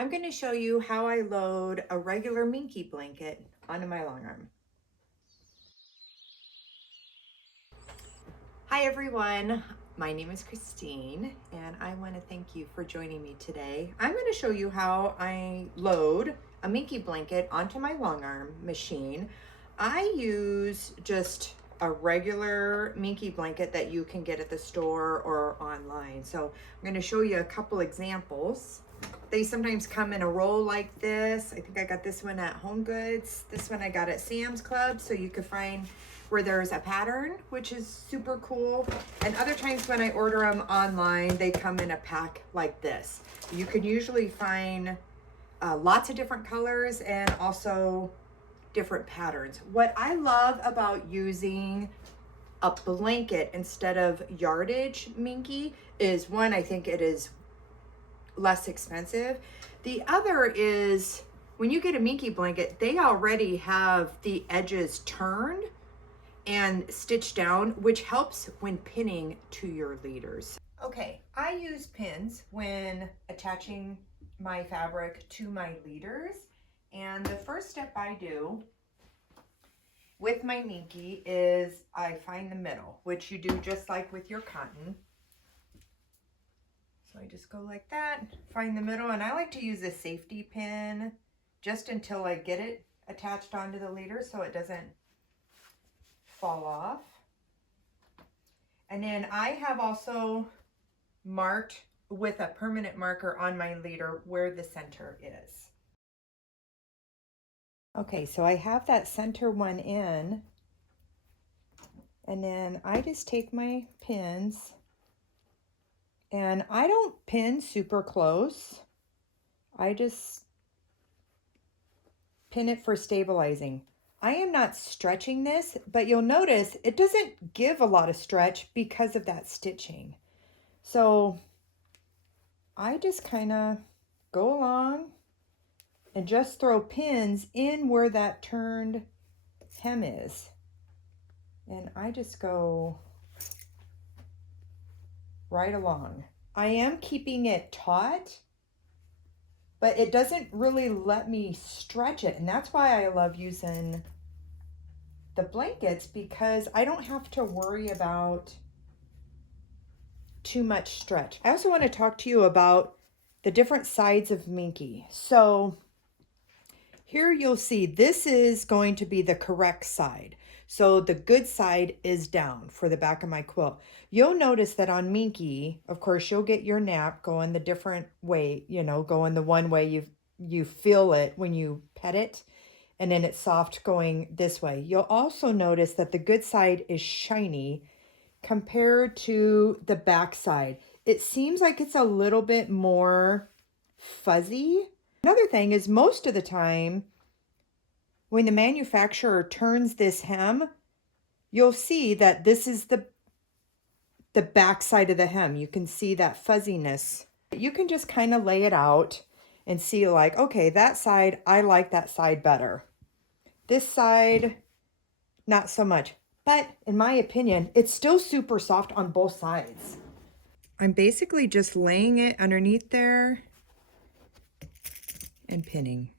I'm going to show you how I load a regular Minky blanket onto my long arm. Hi everyone, my name is Christine and I want to thank you for joining me today. I'm going to show you how I load a Minky blanket onto my long arm machine. I use just a regular Minky blanket that you can get at the store or online. So I'm going to show you a couple examples. They sometimes come in a roll like this. I think I got this one at Home Goods. This one I got at Sam's Club, so you could find where there's a pattern, which is super cool. And other times when I order them online, they come in a pack like this. You can usually find lots of different colors and also different patterns. What I love about using a blanket instead of yardage Minky is, one, I think it is less expensive. The other is when you get a Minky blanket, they already have the edges turned and stitched down, which helps when pinning to your leaders. Okay, I use pins when attaching my fabric to my leaders. And the first step I do with my Minky is I find the middle, which you do just like with your cotton. So I just go like that, find the middle, and I like to use a safety pin just until I get it attached onto the leader so it doesn't fall off. And then I have also marked with a permanent marker on my leader where the center is. Okay, so I have that center one in, and then I just take my pins, and I don't pin super close. I just pin it for stabilizing. I am not stretching this, but you'll notice it doesn't give a lot of stretch because of that stitching. So I just kind of go along and just throw pins in where that turned hem is. And I just go right along. I am keeping it taut, but it doesn't really let me stretch it. And that's why I love using the blankets, because I don't have to worry about too much stretch. I also want to talk to you about the different sides of Minky. So here you'll see this is going to be the correct side. So the good side is down for the back of my quilt. You'll notice that on Minky, of course, you'll get your nap going the different way, you know, going the one way you feel it when you pet it, and then it's soft going this way. You'll also notice that the good side is shiny compared to the back side. It seems like it's a little bit more fuzzy. Another thing is, most of the time when the manufacturer turns this hem, you'll see that this is the back side of the hem. You can see that fuzziness. You can just kind of lay it out and see, like, okay, that side, I like that side better. This side, not so much. But in my opinion, it's still super soft on both sides. I'm basically just laying it underneath there and pinning.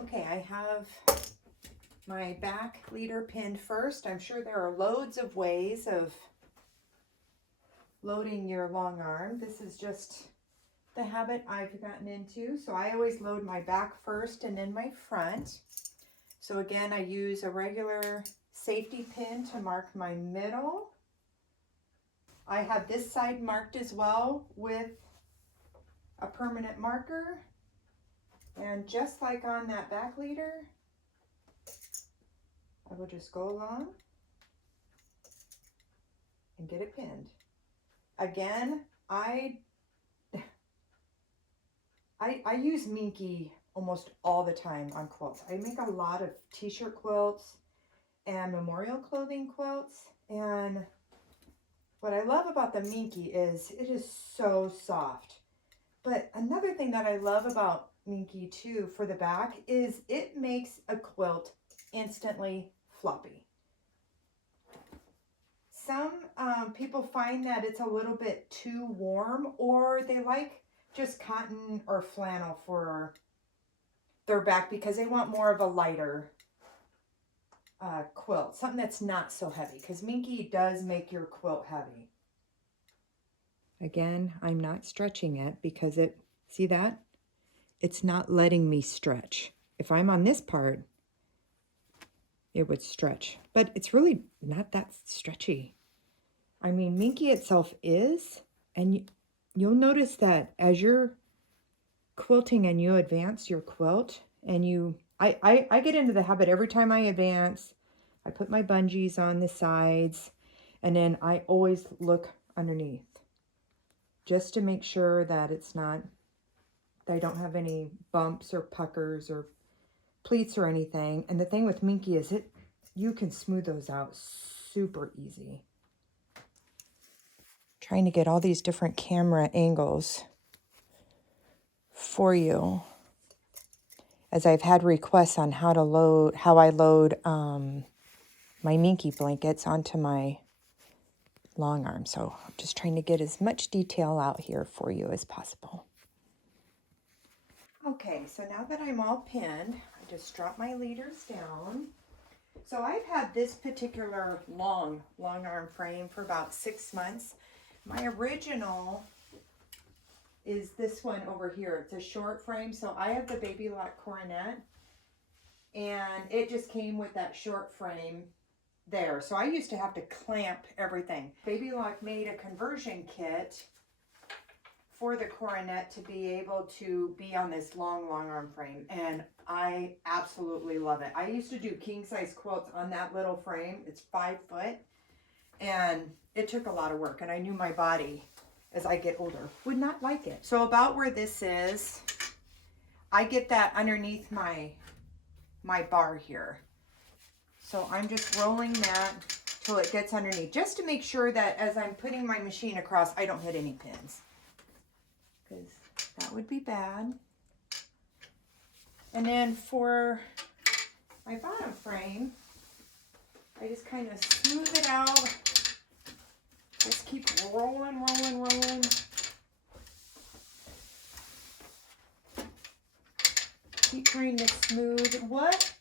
Okay, I have my back leader pinned first. I'm sure there are loads of ways of loading your long arm. This is just the habit I've gotten into. So I always load my back first and then my front. So again, I use a regular safety pin to mark my middle. I have this side marked as well with a permanent marker. And just like on that back leader, I will just go along and get it pinned. Again, I use Minky almost all the time on quilts. I make a lot of t-shirt quilts and memorial clothing quilts. And what I love about the Minky is it is so soft. But another thing that I love about Minky too for the back is it makes a quilt instantly floppy. Some people find that it's a little bit too warm, or they like just cotton or flannel for their back because they want more of a lighter quilt, something that's not so heavy, because Minky does make your quilt heavy. Again, I'm not stretching it because it, see that? It's not letting me stretch. If I'm on this part, it would stretch, but it's really not that stretchy. I mean, Minky itself is, and you'll notice that as you're quilting and you advance your quilt, and I get into the habit every time I advance, I put my bungees on the sides, and then I always look underneath just to make sure that it's not, that I don't have any bumps or puckers or pleats or anything. And the thing with Minky is you can smooth those out super easy. Trying to get all these different camera angles for you, as I've had requests on how I load my Minky blankets onto my long arm. So I'm just trying to get as much detail out here for you as possible. Okay, so now that I'm all pinned, I just drop my leaders down. So I've had this particular long arm frame for about 6 months. My original is this one over here. It's a short frame, so I have the babylock coronet, and it just came with that short frame there. So I used to have to clamp everything. Babylock made a conversion kit for the coronet to be able to be on this long arm frame, and I absolutely love it. I used to do king size quilts on that little frame. It's 5 foot, and it took a lot of work, and I knew my body as I get older would not like it. So about where this is, I get that underneath my bar here. So I'm just rolling that till it gets underneath, just to make sure that as I'm putting my machine across, I don't hit any pins, because that would be bad. And then for my bottom frame, I just kind of smooth it out. Just keep rolling. Keep trying to smooth. What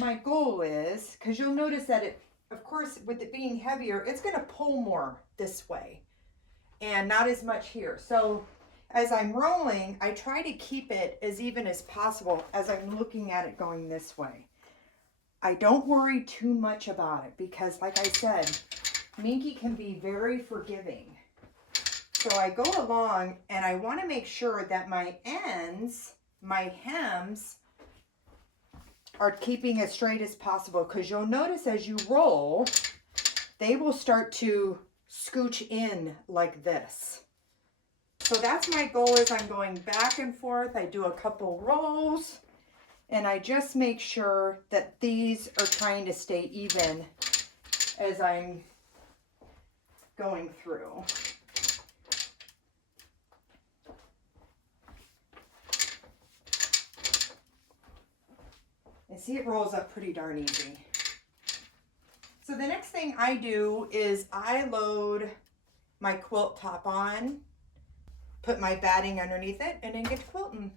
my goal is, because you'll notice that it, of course, with it being heavier, it's going to pull more this way and not as much here. So as I'm rolling, I try to keep it as even as possible as I'm looking at it going this way. I don't worry too much about it because, like I said, Minky can be very forgiving. So I go along and I want to make sure that my ends, my hems, are keeping as straight as possible, because you'll notice as you roll, they will start to scooch in like this. So that's my goal, is I'm going back and forth. I do a couple rolls, and I just make sure that these are trying to stay even as I'm going through. And see, it rolls up pretty darn easy. So the next thing I do is I load my quilt top on, put my batting underneath it, and then get to quilting.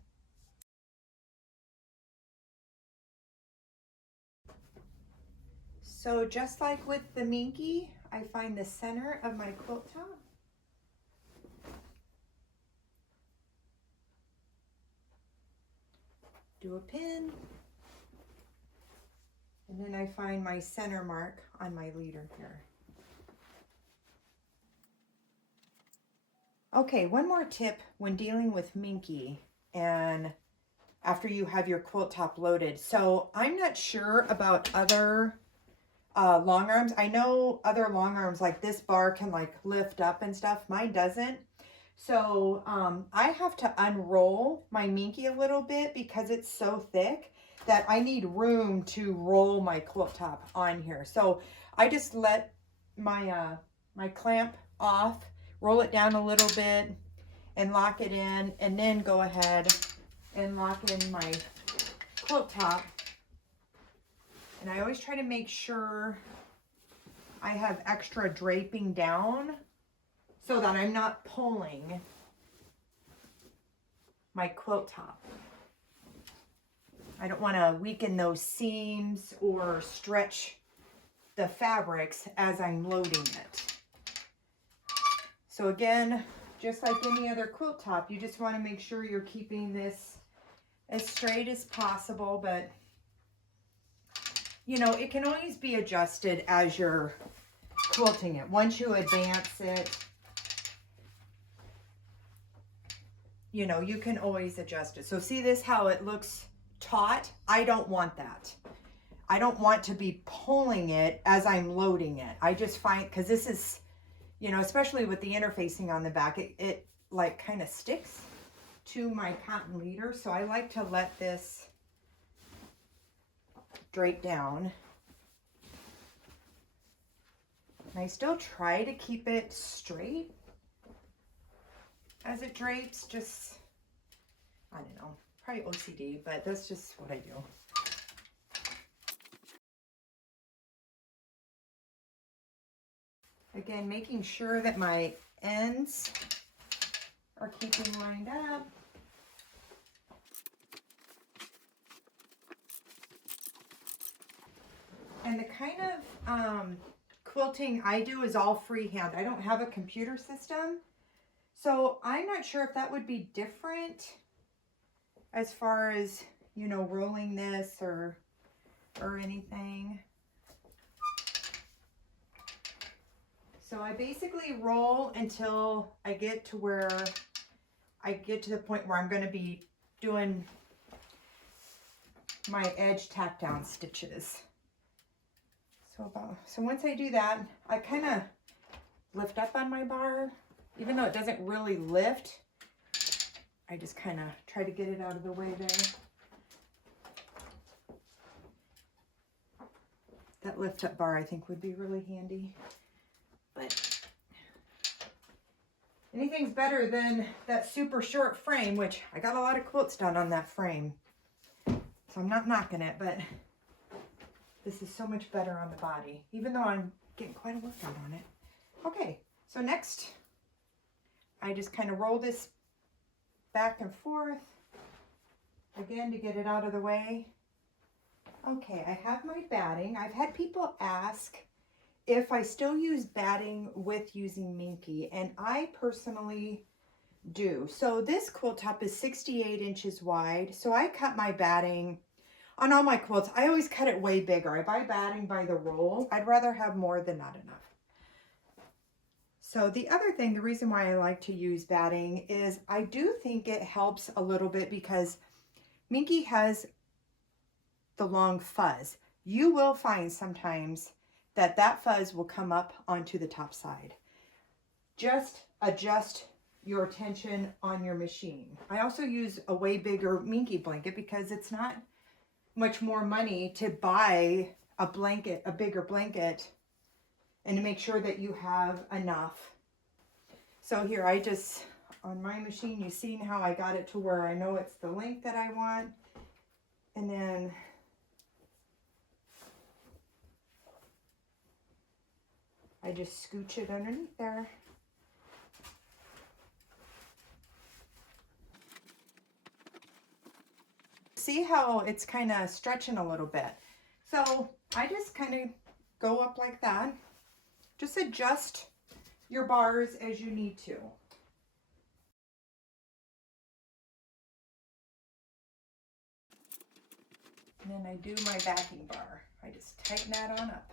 So just like with the Minky, I find the center of my quilt top. Do a pin. And then I find my center mark on my leader here. Okay, one more tip when dealing with Minky and after you have your quilt top loaded. So I'm not sure about other long arms. I know other long arms like this bar can like lift up and stuff. Mine doesn't. So I have to unroll my Minky a little bit because it's so thick that I need room to roll my quilt top on here. So I just let my my clamp off, roll it down a little bit and lock it in, and then go ahead and lock in my quilt top. And I always try to make sure I have extra draping down so that I'm not pulling my quilt top. I don't want to weaken those seams or stretch the fabrics as I'm loading it. So again, just like any other quilt top, you just want to make sure you're keeping this as straight as possible, but you know, it can always be adjusted as you're quilting it. Once you advance it, you know, you can always adjust it. So see this, how it looks taut? I don't want that. I don't want to be pulling it as I'm loading it. I just find, because this is, you know, especially with the interfacing on the back, it like kind of sticks to my cotton leader. So I like to let this drape down. And I still try to keep it straight as it drapes. Just, I don't know, probably OCD, but that's just what I do. Again, making sure that my ends are keeping lined up. And the kind of quilting I do is all freehand. I don't have a computer system. So I'm not sure if that would be different as far as, you know, rolling this or anything. So I basically roll until I get to where I get to the point where I'm going to be doing my edge tack down stitches. So once I do that, I kind of lift up on my bar. Even though it doesn't really lift, I just kind of try to get it out of the way there. That lift up bar I think would be really handy. But anything's better than that super short frame, which I got a lot of quilts done on that frame. So I'm not knocking it, but this is so much better on the body, even though I'm getting quite a workout on it. Okay, so next, I just kind of roll this back and forth, again, to get it out of the way. Okay, I have my batting. I've had people ask if I still use batting with using Minky, and I personally do. So this quilt top is 68 inches wide, so I cut my batting on all my quilts. I always cut it way bigger. I buy batting by the roll. I'd rather have more than not enough. So the other thing, the reason why I like to use batting is I do think it helps a little bit because Minky has the long fuzz. You will find sometimes that that fuzz will come up onto the top side. Just adjust your tension on your machine. I also use a way bigger Minky blanket because it's not much more money to buy a blanket, a bigger blanket, and to make sure that you have enough. So here I just, on my machine, you've seen how I got it to where I know it's the length that I want. And then I just scooch it underneath there. See how it's kind of stretching a little bit. So I just kind of go up like that. Just adjust your bars as you need to. And then I do my backing bar. I just tighten that on up.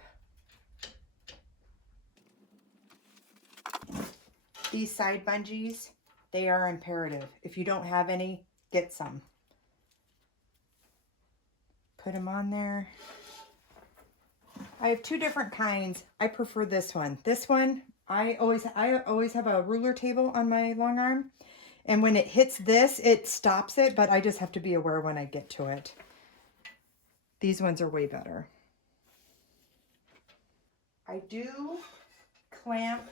These side bungees, they are imperative. If you don't have any, get some. Put them on there. I have two different kinds. I prefer this one. This one, I always have a ruler table on my long arm. And when it hits this, it stops it, but I just have to be aware when I get to it. These ones are way better. I do clamp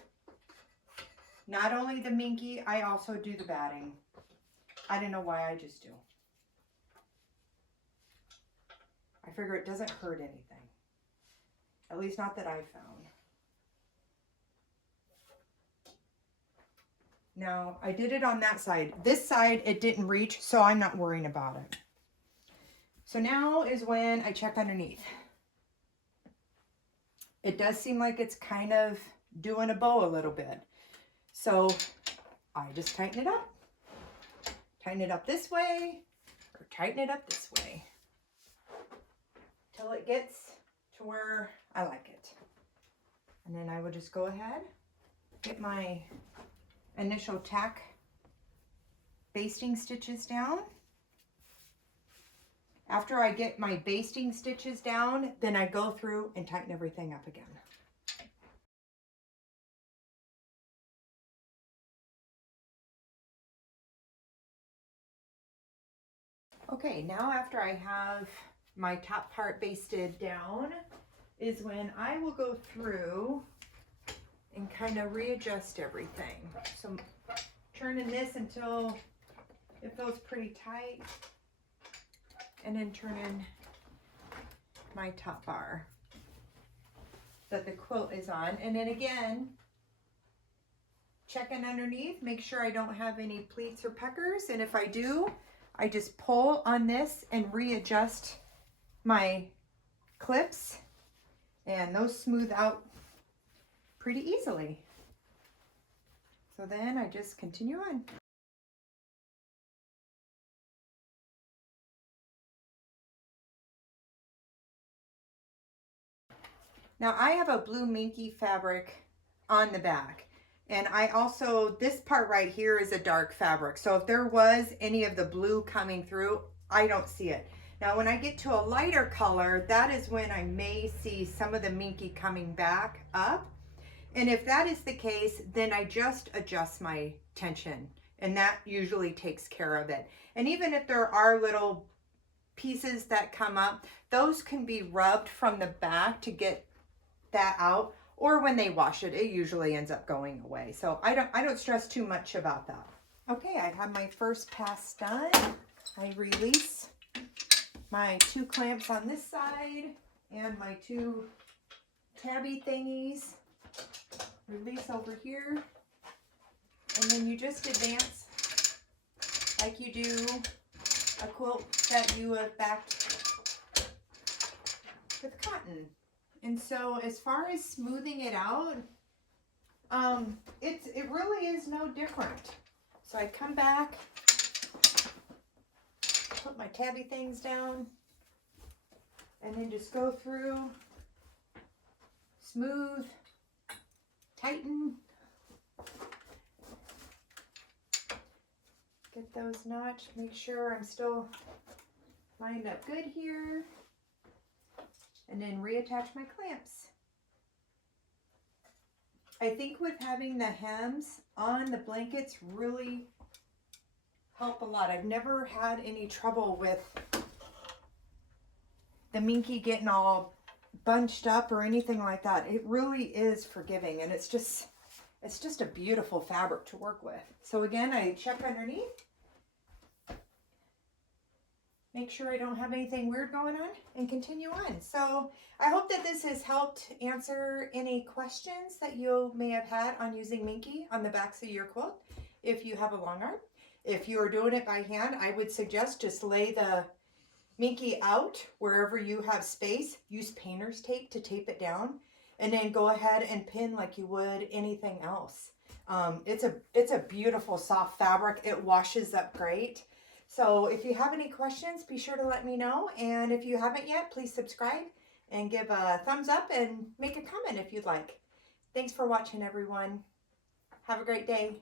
not only the Minky, I also do the batting. I don't know why, I just do. figure it doesn't hurt anything. At least not that I found. Now, I did it on that side. This side, it didn't reach, so I'm not worrying about it. So now is when I check underneath. It does seem like it's kind of doing a bow a little bit. So I just tighten it up. Tighten it up this way, or tighten it up this way. Till it gets to where I like it. And then I will just go ahead, get my initial tack basting stitches down. After I get my basting stitches down, then I go through and tighten everything up again. Okay, now after I have my top part basted down is when I will go through and kind of readjust everything. So turning this until it feels pretty tight, and then turning my top bar that the quilt is on. And then again, checking underneath, make sure I don't have any pleats or puckers. And if I do, I just pull on this and readjust my clips, and those smooth out pretty easily. So then I just continue on. Now I have a blue Minky fabric on the back, and I also, this part right here is a dark fabric. So if there was any of the blue coming through, I don't see it. Now when I get to a lighter color, that is when I may see some of the Minky coming back up. And if that is the case, then I just adjust my tension, and that usually takes care of it. And even if there are little pieces that come up, those can be rubbed from the back to get that out, or when they wash it, it usually ends up going away. So I don't stress too much about that. Okay, I have my first pass done. I release my 2 clamps on this side and my 2 tabby thingies. Release over here, and then you just advance like you do a quilt that you have backed with cotton. And so as far as smoothing it out, it really is no different. So I come back, put my tabby things down, and then just go through, smooth, tighten, get those notched, make sure I'm still lined up good here, and then reattach my clamps. I think with having the hems on the blankets really help a lot. I've never had any trouble with the Minky getting all bunched up or anything like that. It really is forgiving, and it's just a beautiful fabric to work with. So again, I check underneath, make sure I don't have anything weird going on, and continue on. So I hope that this has helped answer any questions that you may have had on using Minky on the backs of your quilt if you have a long arm. If you are doing it by hand, I would suggest just lay the Minky out wherever you have space. Use painter's tape to tape it down, and then go ahead and pin like you would anything else. It's a beautiful soft fabric. It washes up great. So if you have any questions, be sure to let me know. And if you haven't yet, please subscribe and give a thumbs up and make a comment if you'd like. Thanks for watching, everyone. Have a great day.